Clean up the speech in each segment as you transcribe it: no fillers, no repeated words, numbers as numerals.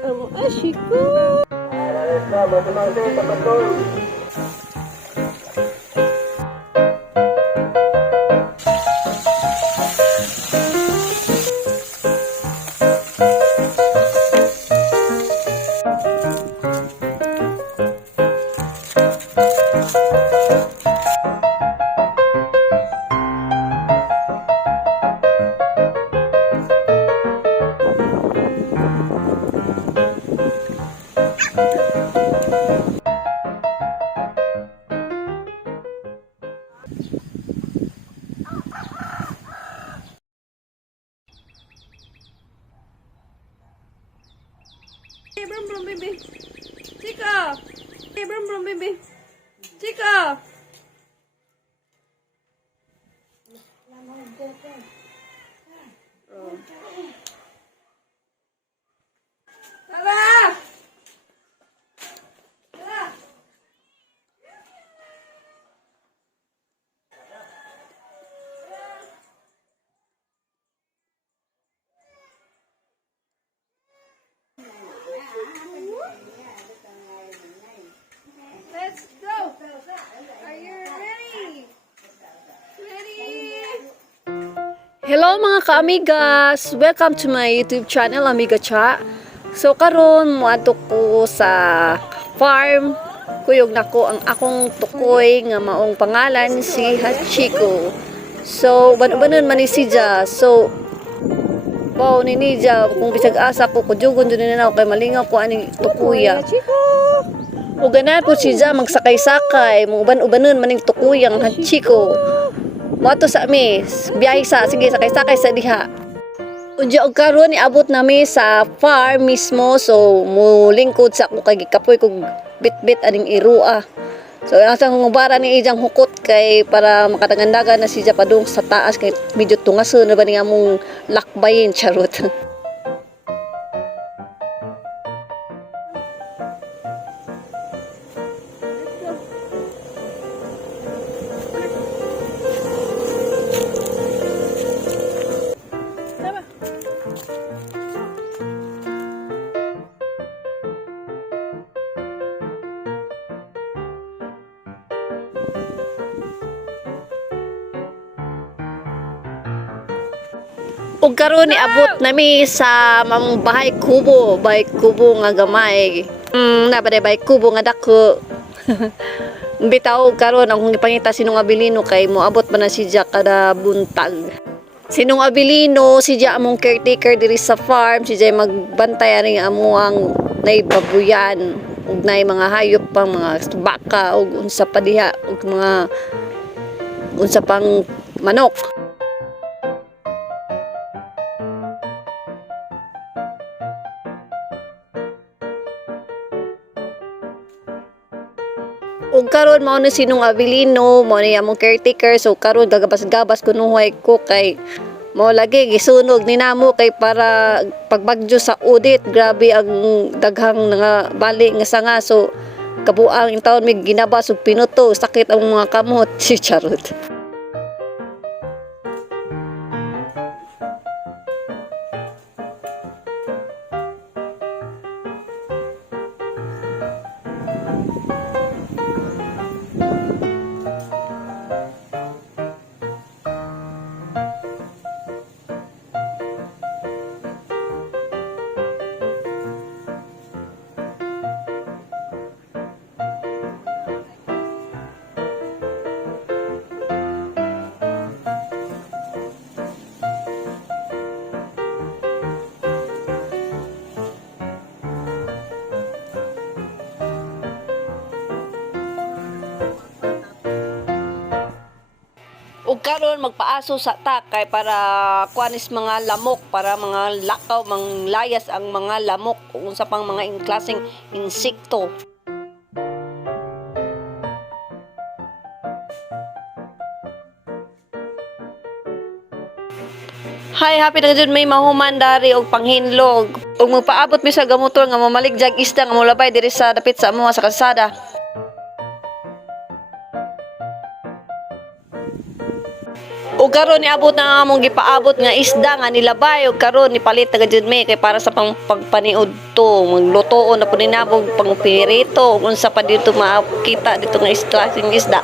Ang asiko. Hey, brum brum baby. Chica. Hey, brum brum baby. Chica. Oh. Tara! Tara! Let's go! Are you ready? Ready? Hello mga ka-amigas! Welcome to my YouTube channel, Amiga Cha. So karon moadto ko sa farm. Kuyog nako ang akong tukoy nga maong pangalan si Hachiko. So banon man ni siya. So bao ni Nija kung bisag asa ko kujugon jud na kay malingaw ko ani tukuya. O ganan po siya magsakay-sakay, uban-ubanon maning tukuyang Hachiko. Moto sa mi, biyahe sa sige sakay-sakay sa diha. Udya og karon niabot nami sa farm mismo, so mulingkod sa ako kay gikapoy kog bit-bit aning irua. So ang ngubara ni ijang hukot kay para makatangandagan na siya padung sa taas kay medyo tungason na ba ni among lakbayin charot. Ug karon niabot nami sa mamong bahay kubo nga gamay. Nabaday bahay kubo nga dako. Bitaw karon ang ipangita sinong abilino kay moabot man na siya kada buntag. Sinong abilino siya among caretaker diri sa farm, siya magbantay ani amuang naibabuyan ug nay mga hayop pang mga baka ug unsa pa diha ug mga unsa pang manok. Ug karon mao ni sinong abilino, mao ni among caretaker, so karon gagabas-gabas kunuhay ko kay mao lagi gisunog ni namo kay para pagbagyo sa udit, grabe ang daghang nga bali nga sanga, so kabuang in taon mig ginabas ug pinuto, sakit ang mga kamot si charot. Ug karon magpaaso sa takay para kuanis mga lamok, para mga lakaw, manglayas ang mga lamok ug unsa pang mga klaseng insekto. Hi, happy na jud may mahuman dari og panghinlog. Ug magpaabot mi sa gamotor nga mamaligjag isda nga molabay diri sa dapit sa amuha sa kalsada. Ug O karon niabot na among gipaabot nga isda nga nilabay ug karon nipalit na gud may kay para sa pagpaniud to maglutoon na pud ninabog pang pirito ug unsa pa dito makita dito nga isda sing isda.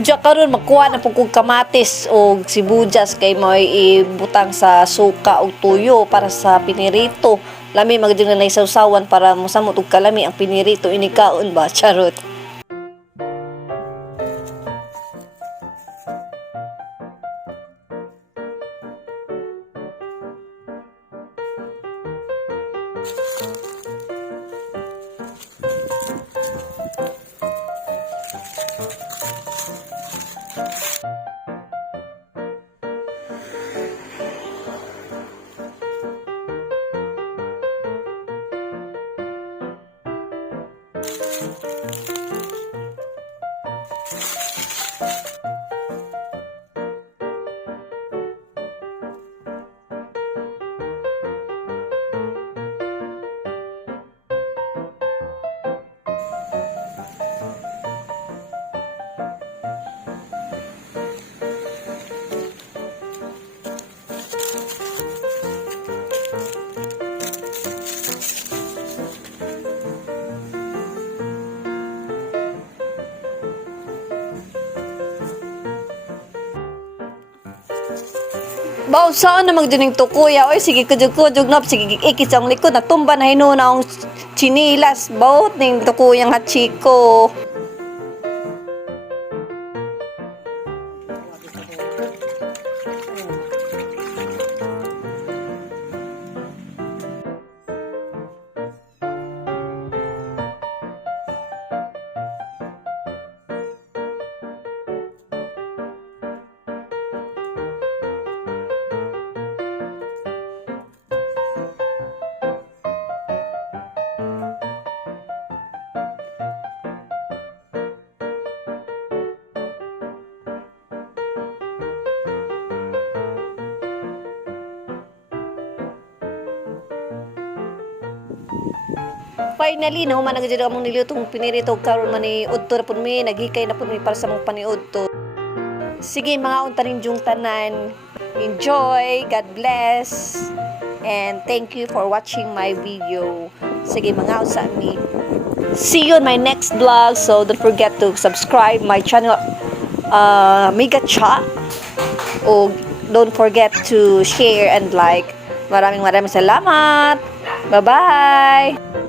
Diya karon magkuha na pug kog kamatis o sibuyas kay may ibutang sa suka o tuyo para sa pinirito. Lami magdi na naisawsawan para mosamot og kalami ang pinirito inikaon ba charot. Baw saan na magdining tukuya oy sige kujug-kujug na sige ikis ang likod natumba na hinuna ang chinilas bawt ning tukuyang hachiko. Finally, nahuman na gid among nilutong pinirito karon man ni udto na pud mi naghikay na pud mi para sa mong paniudto. Sige mga untaning jung tanan. Enjoy, God bless. And thank you for watching my video. Sige mga sa mi. See you in my next vlog. So don't forget to subscribe my channel Mega Cha. Oh, don't forget to share and like Maraming salamat. Bye-bye!